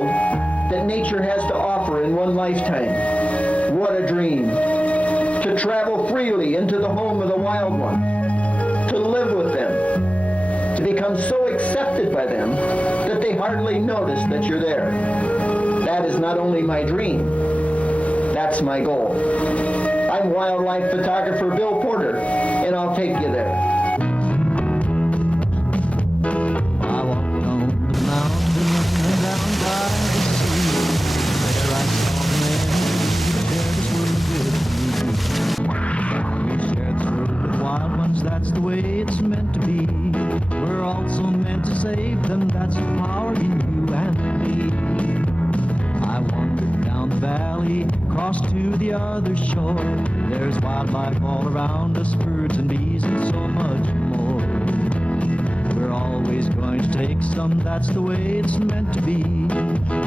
world that nature has to offer in one lifetime. What a dream! To travel freely into the home of the wild ones, to live with them, to become so accepted by them that they hardly notice that you're there. That is not only my dream, that's my goal. I'm wildlife photographer Bill Porter, and I'll take you there. I walked on the mountain down by the sea. There I saw men, we shared the world with wild ones, that's the way it's meant to be. We're also meant to save them, that's the power in you and me. I wandered down the valley, crossed to the other shore. There's wildlife all around us, birds and bees and so much more. We're always going to take some, that's the way it's meant to be.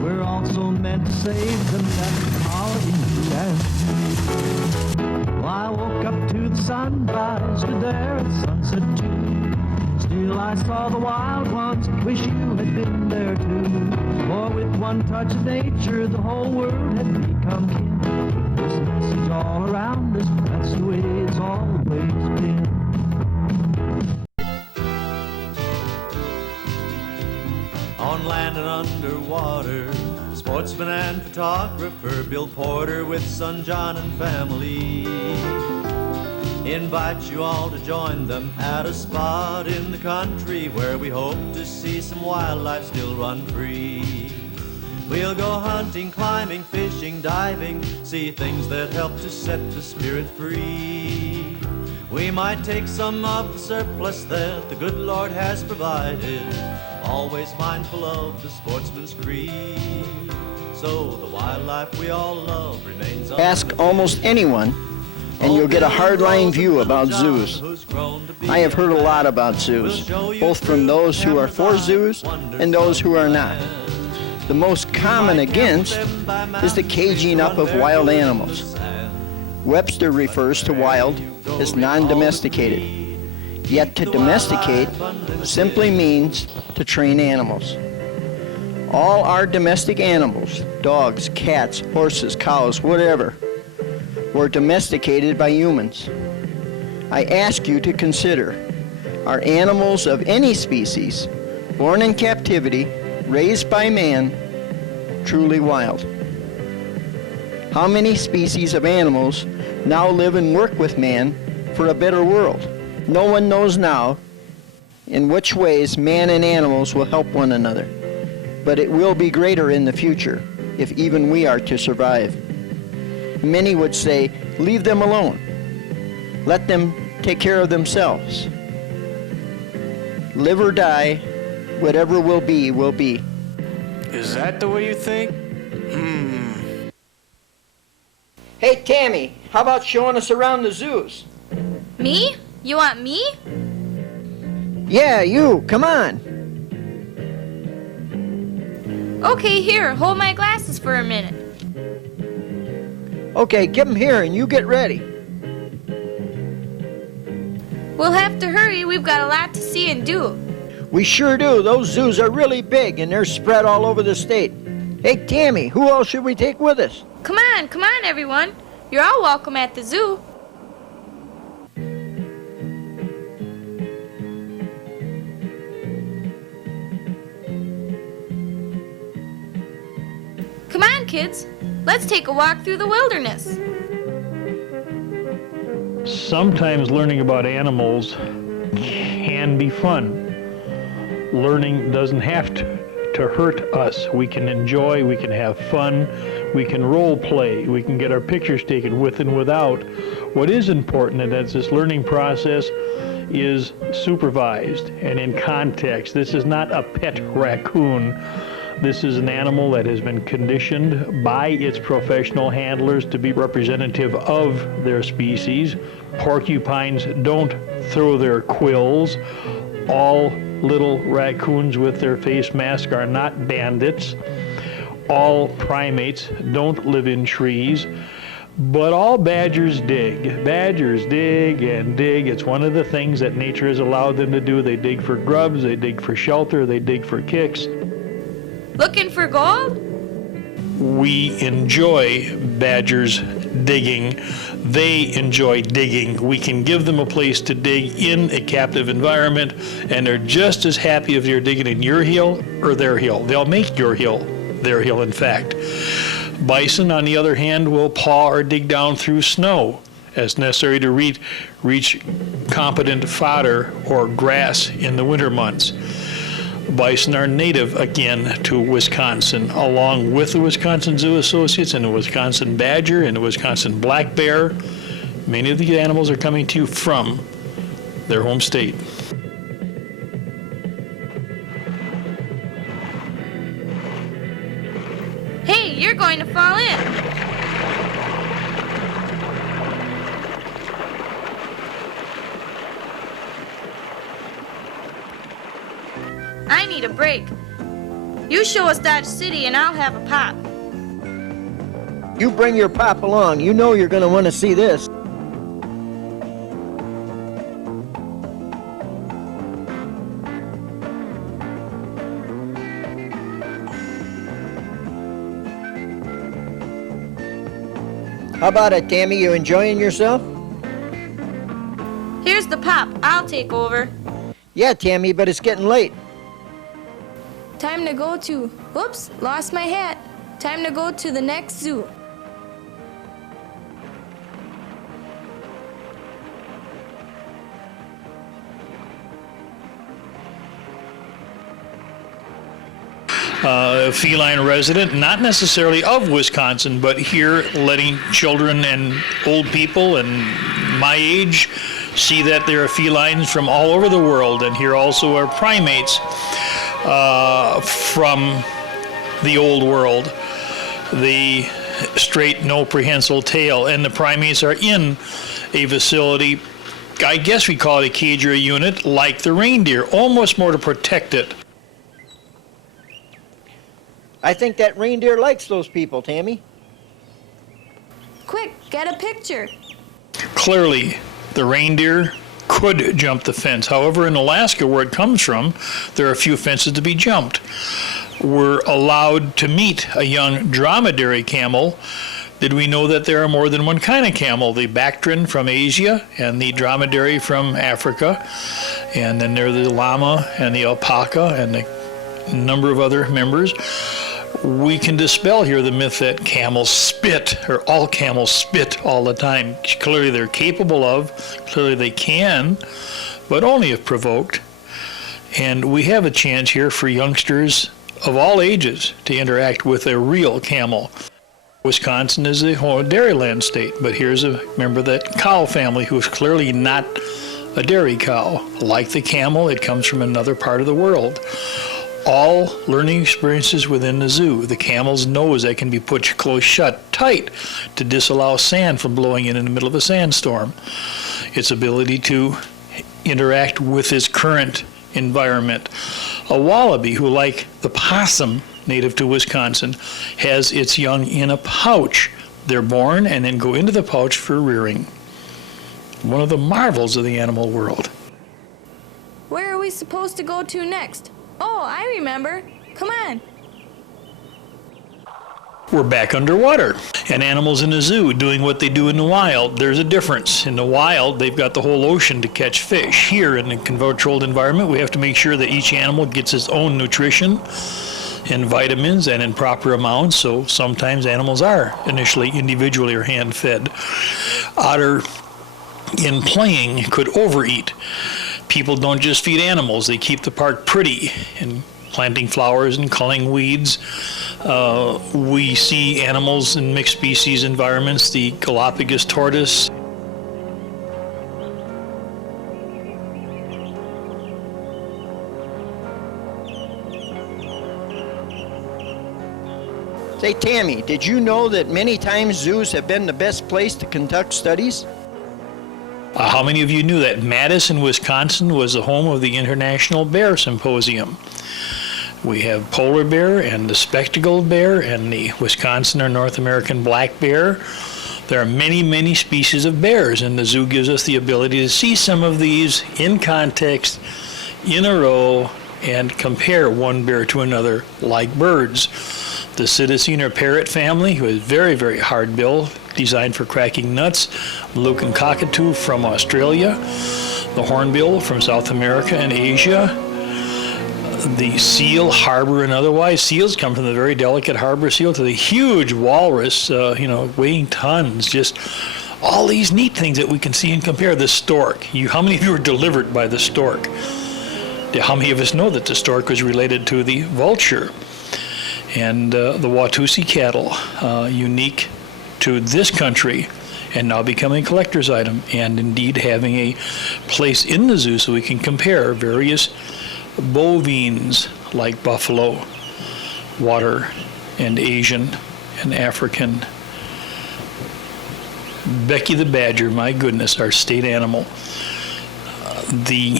We're also meant to save them, that's the power in you and me. Well, I woke up to the sunrise, stood there at sunset too. Still I saw the wild ones, wish you had been there too. For with one touch of nature, the whole world had become kin. This message all around us, that's the way it's always been. On land and underwater, sportsman and photographer Bill Porter with son John and family invite you all to join them at a spot in the country where we hope to see some wildlife still run free. We'll go hunting, climbing, fishing, diving, see things that help to set the spirit free. We might take some of the surplus that the good Lord has provided, always mindful of the sportsman's creed. So the wildlife we all love remains. Ask almost anyone, and you'll get a hardline view about zoos. I have heard a lot about zoos, both from those who are for zoos and those who are not. The most common against is the caging up of wild animals. Webster refers to wild as non-domesticated. Yet to domesticate simply means to train animals. All our domestic animals, dogs, cats, horses, cows, whatever, were domesticated by humans. I ask you to consider, are animals of any species, born in captivity, raised by man, truly wild? How many species of animals now live and work with man for a better world? No one knows now in which ways man and animals will help one another, but it will be greater in the future if even we are to survive. Many would say, leave them alone. Let them take care of themselves. Live or die, whatever will be, will be. Is that the way you think? Hey, Tammy, how about showing us around the zoos? Me? You want me? Yeah, you, come on. Okay, here, hold my glasses for a minute. Okay, get them here and you get ready. We'll have to hurry, we've got a lot to see and do. We sure do. Those zoos are really big and they're spread all over the state. Hey, Tammy, who else should we take with us? Come on, everyone. You're all welcome at the zoo. Come on, kids. Let's take a walk through the wilderness. Sometimes learning about animals can be fun. Learning doesn't have to hurt us. We can enjoy, we can have fun, we can role play, we can get our pictures taken with and without. What is important, and that's this learning process, is supervised and in context. This is not a pet raccoon. This is an animal that has been conditioned by its professional handlers to be representative of their species. Porcupines don't throw their quills. All little raccoons with their face mask are not bandits. All primates don't live in trees. But all badgers dig. Badgers dig and dig. It's one of the things that nature has allowed them to do. They dig for grubs, they dig for shelter, they dig for kicks. Looking for gold? We enjoy badgers digging. They enjoy digging. We can give them a place to dig in a captive environment, and they're just as happy if you're digging in your hill or their hill. They'll make your hill their hill, in fact. Bison, on the other hand, will paw or dig down through snow as necessary to reach competent fodder or grass in the winter months. Bison are native, again, to Wisconsin, along with the Wisconsin Zoo Associates and the Wisconsin Badger and the Wisconsin Black Bear. Many of the animals are coming to you from their home state. Hey, you're going to fall in. I need a break. You show us Dodge City and I'll have a pop. You bring your pop along. You know you're going to want to see this. How about it, Tammy? You enjoying yourself? Here's the pop. I'll take over. Yeah, Tammy, but it's getting late. Time to go to... Whoops, lost my hat. Time to go to the next zoo. Feline resident, not necessarily of Wisconsin, but here letting children and old people and my age see that there are felines from all over the world, and here also are primates from the old world. The straight, no prehensile tail, and the primates are in a facility, I guess we call it a cage or a unit, like the reindeer, almost more to protect it. I think that reindeer likes those people, Tammy. Quick, get a picture. Clearly, the reindeer could jump the fence. However, in Alaska, where it comes from, there are a few fences to be jumped. We're allowed to meet a young dromedary camel. Did we know that there are more than one kind of camel? The Bactrian from Asia and the dromedary from Africa. And then there are the llama and the alpaca and a number of other members. We can dispel here the myth that camels spit, or all camels spit all the time. Clearly they're capable of, clearly they can, but only if provoked. And we have a chance here for youngsters of all ages to interact with a real camel. Wisconsin is a dairyland state, but here's a member of that cow family who's clearly not a dairy cow. Like the camel, it comes from another part of the world. All learning experiences within the zoo. The camel's nose that can be put closed shut tight to disallow sand from blowing in the middle of a sandstorm. Its ability to interact with its current environment. A wallaby, who, like the possum native to Wisconsin, has its young in a pouch. They're born and then go into the pouch for rearing. One of the marvels of the animal world. Where are we supposed to go to next? Oh, I remember. Come on. We're back underwater, and animals in the zoo doing what they do in the wild. There's a difference. In the wild, they've got the whole ocean to catch fish. Here, in the controlled environment, we have to make sure that each animal gets its own nutrition and vitamins and in proper amounts, so sometimes animals are initially individually or hand-fed. Otter, in playing, could overeat. People don't just feed animals, they keep the park pretty and planting flowers and culling weeds. We see animals in mixed species environments, the Galapagos tortoise. Say, Tammy, did you know that many times zoos have been the best place to conduct studies? How many of you knew that Madison, Wisconsin was the home of the International Bear Symposium? We have polar bear and the spectacled bear and the Wisconsin or North American black bear. There are many, many species of bears, and the zoo gives us the ability to see some of these in context, in a row, and compare one bear to another like birds. The Citizen or parrot family, who is very, very hard bill, designed for cracking nuts. Lucan cockatoo from Australia. The hornbill from South America and Asia. The seal, harbor and otherwise. Seals come from the very delicate harbor seal to the huge walrus, weighing tons. Just all these neat things that we can see and compare. The stork. How many of you were delivered by the stork? How many of us know that the stork was related to the vulture? And the Watusi cattle, unique to this country, and now becoming a collector's item, and indeed having a place in the zoo so we can compare various bovines like buffalo, water, and Asian and African. Becky the badger, my goodness, our state animal. The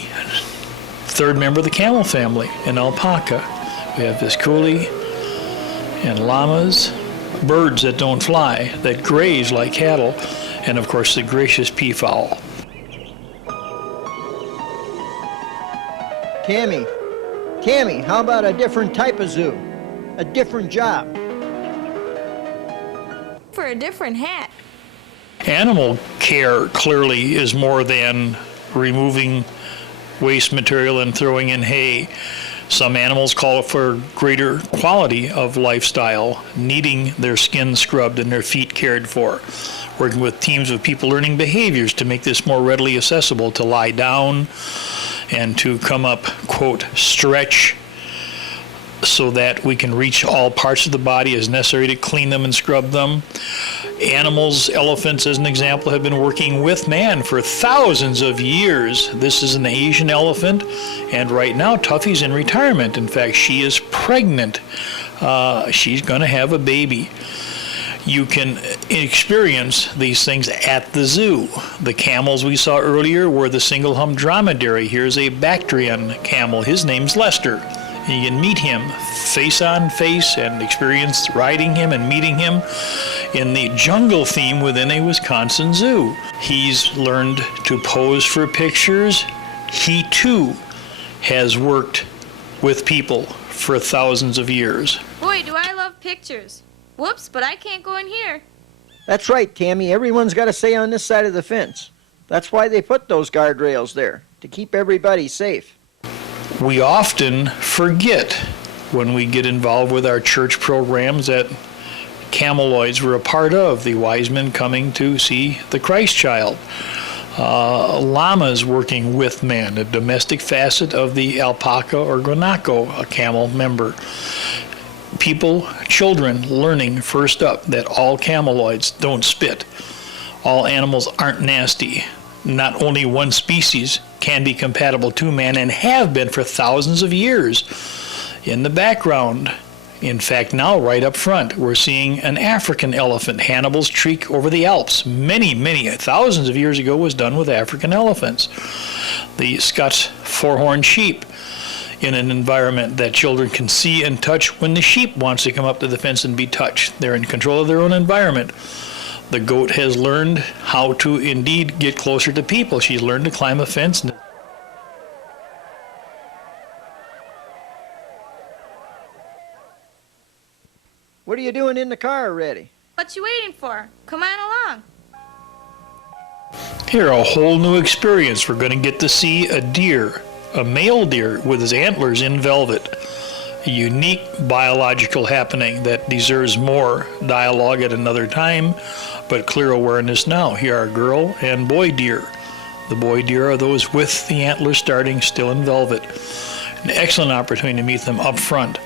third member of the camel family, an alpaca. We have Visculi and llamas, birds that don't fly, that graze like cattle, and of course the gracious peafowl. Tammy, how about a different type of zoo? A different job? For a different hat. Animal care clearly is more than removing waste material and throwing in hay. Some animals call for greater quality of lifestyle, needing their skin scrubbed and their feet cared for. Working with teams of people learning behaviors to make this more readily accessible, to lie down and to come up, quote, stretch, so that we can reach all parts of the body as necessary to clean them and scrub them. Animals, elephants as an example, have been working with man for thousands of years. This is an Asian elephant, and right now Tuffy's in retirement. In fact, she is pregnant. She's going to have a baby. You can experience these things at the zoo. The camels we saw earlier were the single-hump dromedary. Here's a Bactrian camel. His name's Lester. You can meet him face on face and experience riding him and meeting him in the jungle theme within a Wisconsin zoo. He's learned to pose for pictures. He too has worked with people for thousands of years. Boy, do I love pictures. Whoops, but I can't go in here. That's right, Tammy. Everyone's got to stay on this side of the fence. That's why they put those guardrails there, to keep everybody safe. We often forget when we get involved with our church programs that cameloids were a part of, the wise men coming to see the Christ child. Llamas working with man, a domestic facet of the alpaca or guanaco, a camel member. People, children learning first up that all cameloids don't spit. All animals aren't nasty. Not only one species can be compatible to man and have been for thousands of years. In the background, in fact now right up front, we're seeing an African elephant. Hannibal's trek over the Alps many thousands of years ago was done with African elephants. The Scots four-horned sheep in an environment that children can see and touch when the sheep wants to come up to the fence and be touched. They're in control of their own environment. The goat has learned how to indeed get closer to people. She's learned to climb a fence. What are you doing in the car already? What you waiting for? Come on along. Here, a whole new experience. We're going to get to see a deer, a male deer with his antlers in velvet. A unique biological happening that deserves more dialogue at another time, but clear awareness now. Here are girl and boy deer. The boy deer are those with the antlers starting still in velvet. An excellent opportunity to meet them up front.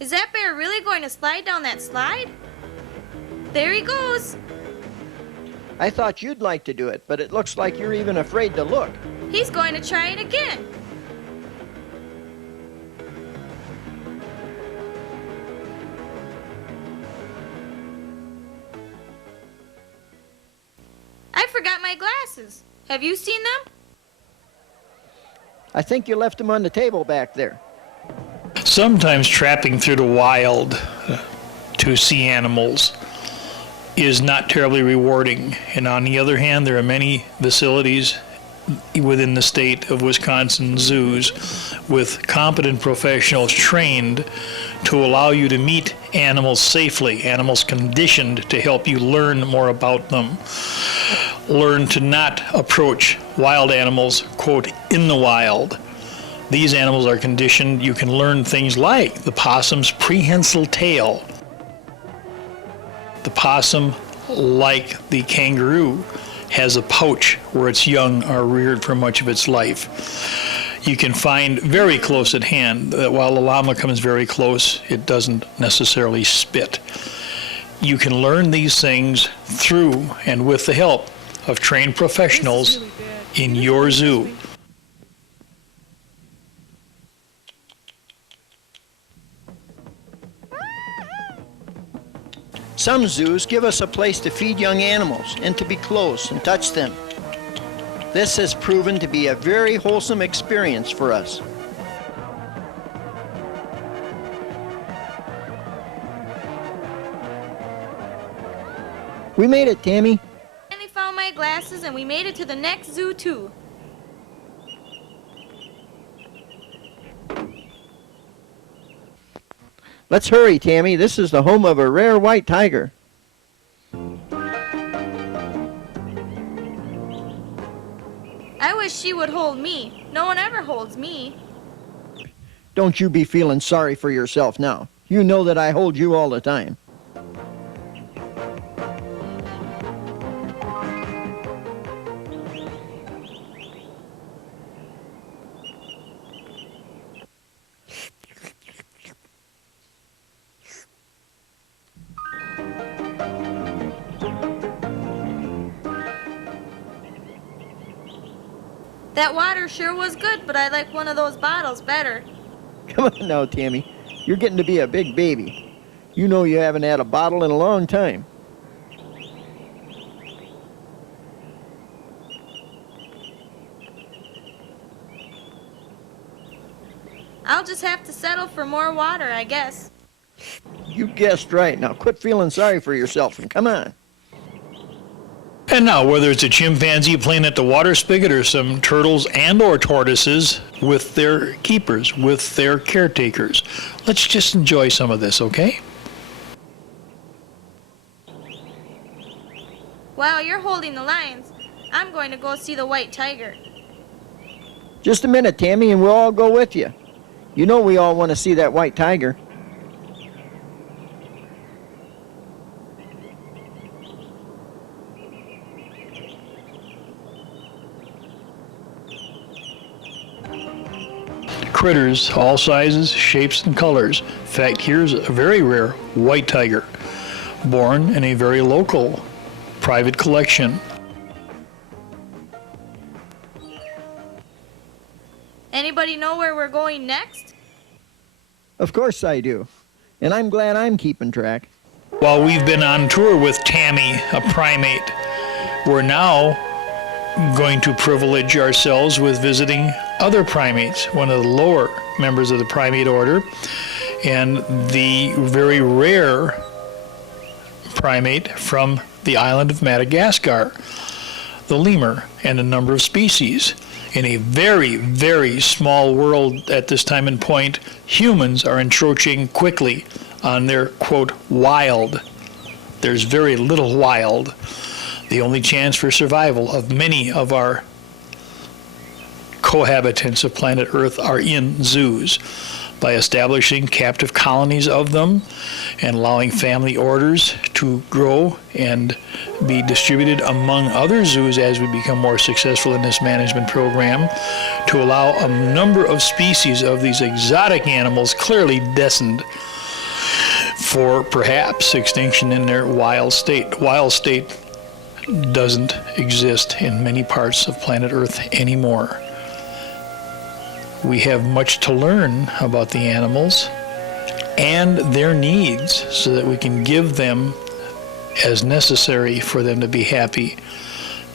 Is that bear really going to slide down that slide? There he goes. I thought you'd like to do it, but it looks like you're even afraid to look. He's going to try it again. I forgot my glasses. Have you seen them? I think you left them on the table back there. Sometimes trapping through the wild to see animals is not terribly rewarding. And on the other hand, there are many facilities within the state of Wisconsin zoos with competent professionals trained to allow you to meet animals safely, animals conditioned to help you learn more about them. Learn to not approach wild animals, quote, in the wild. These animals are conditioned. You can learn things like the possum's prehensile tail. The possum, like the kangaroo, has a pouch where its young are reared for much of its life. You can find very close at hand that while the llama comes very close, it doesn't necessarily spit. You can learn these things through and with the help of trained professionals in your zoo. Some zoos give us a place to feed young animals and to be close and touch them. This has proven to be a very wholesome experience for us. We made it, Tammy. Finally found my glasses and we made it to the next zoo too. Let's hurry, Tammy. This is the home of a rare white tiger. I wish she would hold me. No one ever holds me. Don't you be feeling sorry for yourself now. You know that I hold you all the time. That water sure was good, but I like one of those bottles better. Come on now, Tammy. You're getting to be a big baby. You know you haven't had a bottle in a long time. I'll just have to settle for more water, I guess. You guessed right. Now quit feeling sorry for yourself and come on. And now, whether it's a chimpanzee playing at the water spigot or some turtles and or tortoises with their keepers, with their caretakers, let's just enjoy some of this, okay? While you're holding the lines, I'm going to go see the white tiger. Just a minute, Tammy, and we'll all go with you. You know we all want to see that white tiger. Critters, all sizes, shapes, and colors. In fact, here's a very rare white tiger, born in a very local private collection. Anybody know where we're going next? Of course I do. And I'm glad I'm keeping track. While we've been on tour with Tammie, a primate, we're now going to privilege ourselves with visiting other primates, one of the lower members of the primate order, and the very rare primate from the island of Madagascar, the lemur, and a number of species. In a very, very small world at this time and point, humans are encroaching quickly on their, quote, wild. There's very little wild. The only chance for survival of many of our cohabitants of planet Earth are in zoos. By establishing captive colonies of them and allowing family orders to grow and be distributed among other zoos as we become more successful in this management program, to allow a number of species of these exotic animals clearly destined for perhaps extinction in their wild state. Wild state doesn't exist in many parts of planet Earth anymore. We have much to learn about the animals and their needs so that we can give them as necessary for them to be happy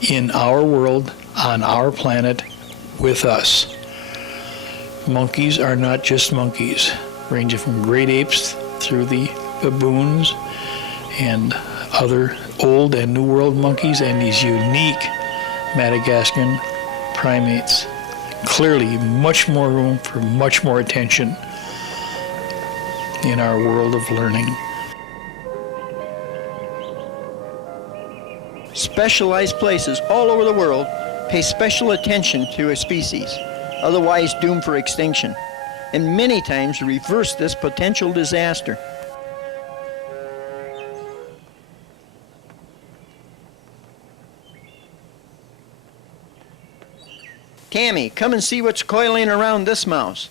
in our world, on our planet, with us. Monkeys are not just monkeys. ranging from great apes through the baboons and other old and new world monkeys and these unique Madagascan primates. Clearly much more room for much more attention in our world of learning. Specialized places all over the world pay special attention to a species, otherwise doomed for extinction, and many times reverse this potential disaster. Tammy, come and see what's coiling around this mouse.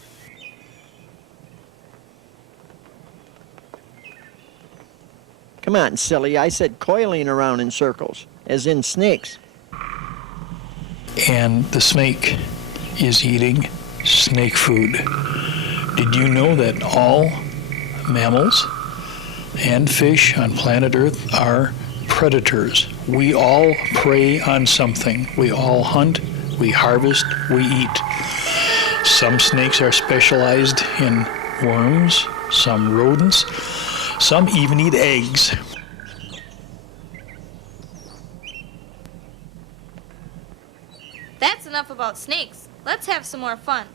Come on, silly, I said coiling around in circles, as in snakes. And the snake is eating snake food. Did you know that all mammals and fish on planet Earth are predators? We all prey on something. We all hunt, we harvest, we eat. Some snakes are specialized in worms, some rodents, some even eat eggs. That's enough about snakes. Let's have some more fun.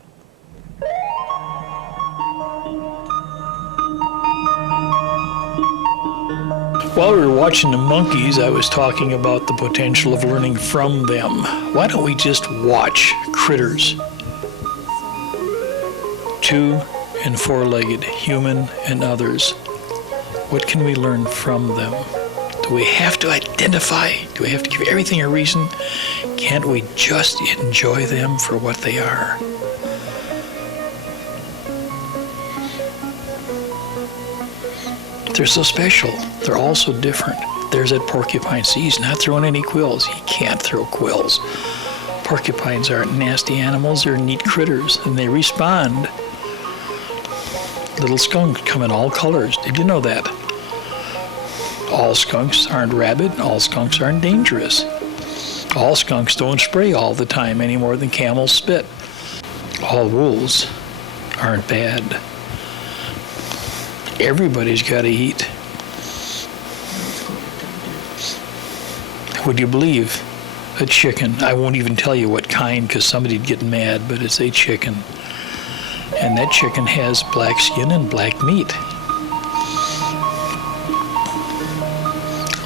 While we were watching the monkeys, I was talking about the potential of learning from them. Why don't we just watch critters? 2- and 4-legged, human and others. What can we learn from them? Do we have to identify? Do we have to give everything a reason? Can't we just enjoy them for what they are? They're so special. They're all so different. There's that porcupine. See, he's not throwing any quills. He can't throw quills. Porcupines aren't nasty animals. They're neat critters, and they respond. Little skunks come in all colors. Did you know that? All skunks aren't rabid. All skunks aren't dangerous. All skunks don't spray all the time any more than camels spit. All wolves aren't bad. Everybody's got to eat. Would you believe a chicken? I won't even tell you what kind because somebody'd get mad, but it's a chicken. And that chicken has black skin and black meat.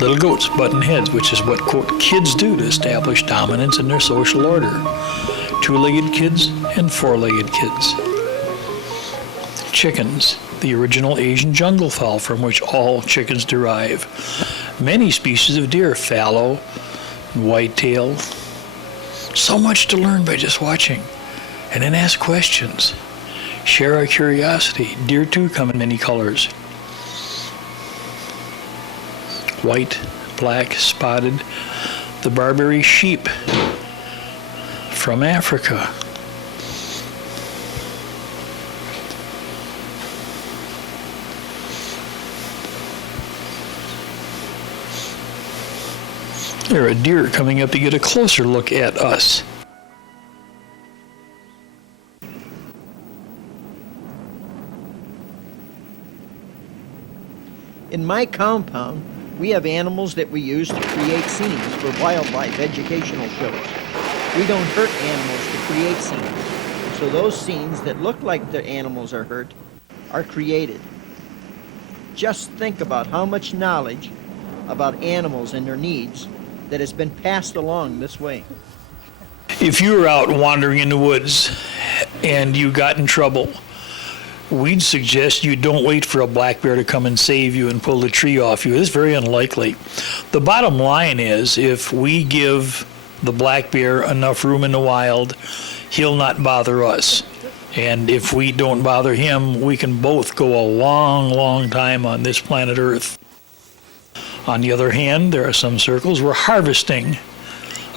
Little goats button heads, which is what, quote, kids do to establish dominance in their social order. 2-legged kids and 4-legged kids. Chickens, the original Asian jungle fowl from which all chickens derive. Many species of deer, fallow, whitetail. So much to learn by just watching. And then ask questions. Share our curiosity. Deer too come in many colors. White, black, spotted. The Barbary sheep from Africa. There are deer coming up to get a closer look at us. In my compound, we have animals that we use to create scenes for wildlife educational shows. We don't hurt animals to create scenes. So those scenes that look like the animals are hurt are created. Just think about how much knowledge about animals and their needs that has been passed along this way. If you were out wandering in the woods and you got in trouble, we'd suggest you don't wait for a black bear to come and save you and pull the tree off you. It's very unlikely. The bottom line is, if we give the black bear enough room in the wild, he'll not bother us. And if we don't bother him, we can both go a long, long time on this planet Earth. On the other hand, there are some circles where harvesting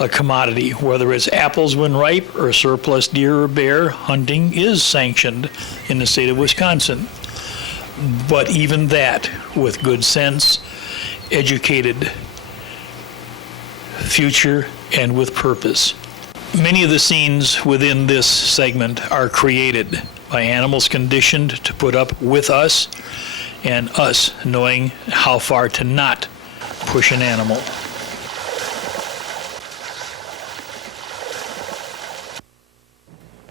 a commodity, whether it's apples when ripe or surplus deer or bear, hunting is sanctioned in the state of Wisconsin. But even that, with good sense, educated future, and with purpose. Many of the scenes within this segment are created by animals conditioned to put up with us, and us knowing how far to not push an animal.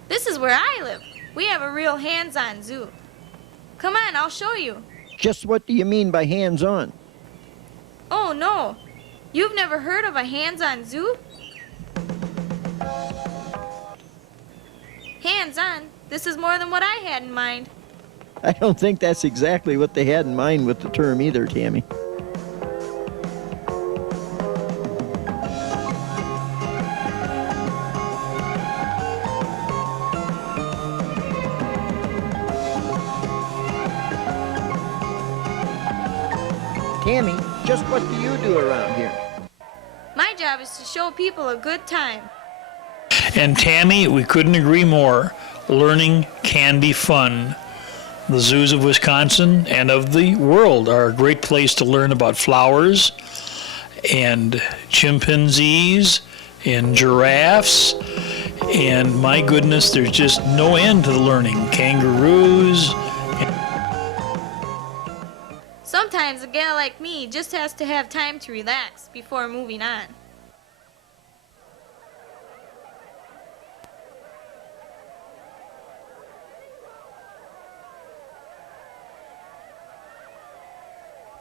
This is where I live. We have a real hands-on zoo. Come on, I'll show you. Just what do you mean by hands-on? Oh, no. You've never heard of a hands-on zoo? Hands-on? This is more than what I had in mind. I don't think that's exactly what they had in mind with the term either, Tammy. Tammy, just what do you do around here? My job is to show people a good time. And Tammy, we couldn't agree more. Learning can be fun. The zoos of Wisconsin and of the world are a great place to learn about flowers and chimpanzees and giraffes. And my goodness, there's just no end to the learning. Kangaroos. Sometimes a gal like me just has to have time to relax before moving on.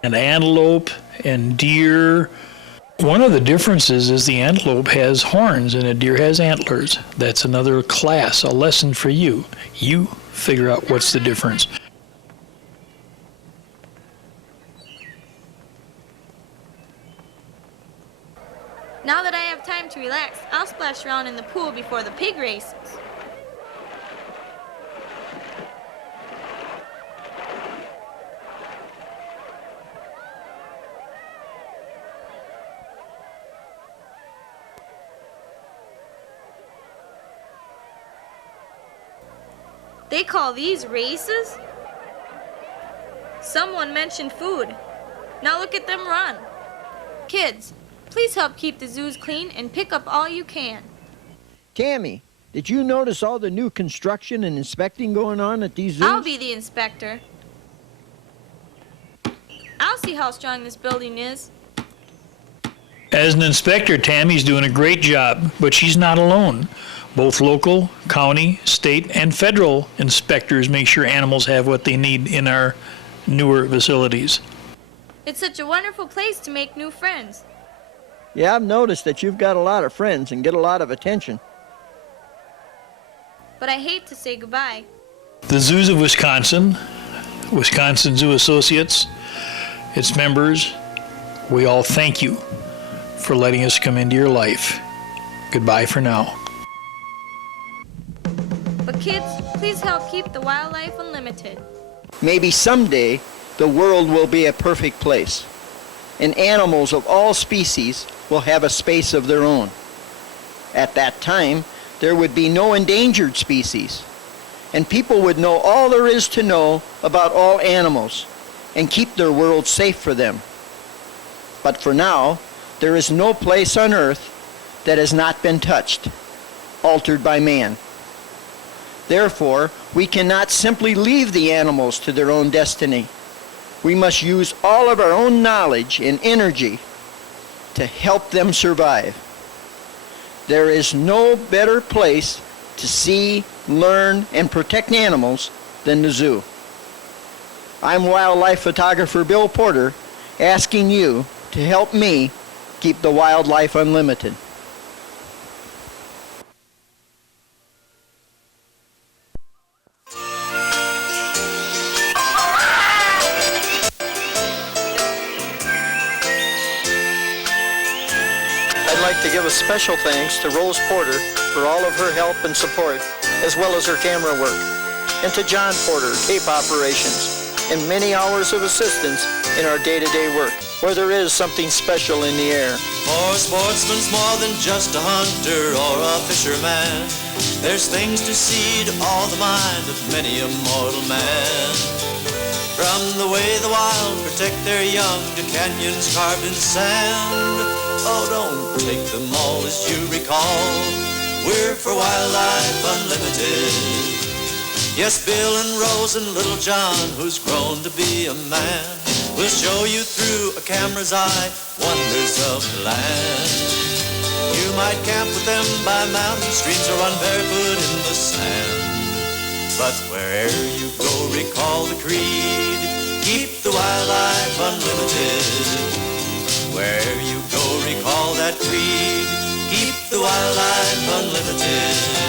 And antelope and deer. One of the differences is the antelope has horns and a deer has antlers. That's another class, a lesson for you. You figure out what's the difference. Now that I have time to relax, I'll splash around in the pool before the pig races. They call these races? Someone mentioned food. Now look at them run. Kids, please help keep the zoos clean and pick up all you can. Tammy, did you notice all the new construction and inspecting going on at these zoos? I'll be the inspector. I'll see how strong this building is. As an inspector, Tammy's doing a great job, but she's not alone. Both local, county, state, and federal inspectors make sure animals have what they need in our newer facilities. It's such a wonderful place to make new friends. Yeah, I've noticed that you've got a lot of friends and get a lot of attention. But I hate to say goodbye. The zoos of Wisconsin, Wisconsin Zoo Associates, its members, we all thank you for letting us come into your life. Goodbye for now. But kids, please help keep the wildlife unlimited. Maybe someday the world will be a perfect place, and animals of all species will have a space of their own. At that time, there would be no endangered species, and people would know all there is to know about all animals and keep their world safe for them. But for now, there is no place on earth that has not been touched, altered by man. Therefore, we cannot simply leave the animals to their own destiny. We must use all of our own knowledge and energy to help them survive. There is no better place to see, learn, and protect animals than the zoo. I'm wildlife photographer Bill Porter, asking you to help me keep the wildlife unlimited. I'd like to give a special thanks to Rose Porter for all of her help and support, as well as her camera work, and to John Porter, Cape Operations, and many hours of assistance in our day-to-day work, where there is something special in the air. For a sportsman's more than just a hunter or a fisherman. There's things to see to all the mind of many a mortal man. From the way the wild protect their young to canyons carved in sand. Oh, don't take them all as you recall. We're for Wildlife Unlimited. Yes, Bill and Rose and little John, who's grown to be a man, will show you through a camera's eye wonders of the land. You might camp with them by mountain streams or run barefoot in the sand. But wherever you go, recall the creed, keep the wildlife unlimited. Wherever you go, recall that creed, keep the wildlife unlimited.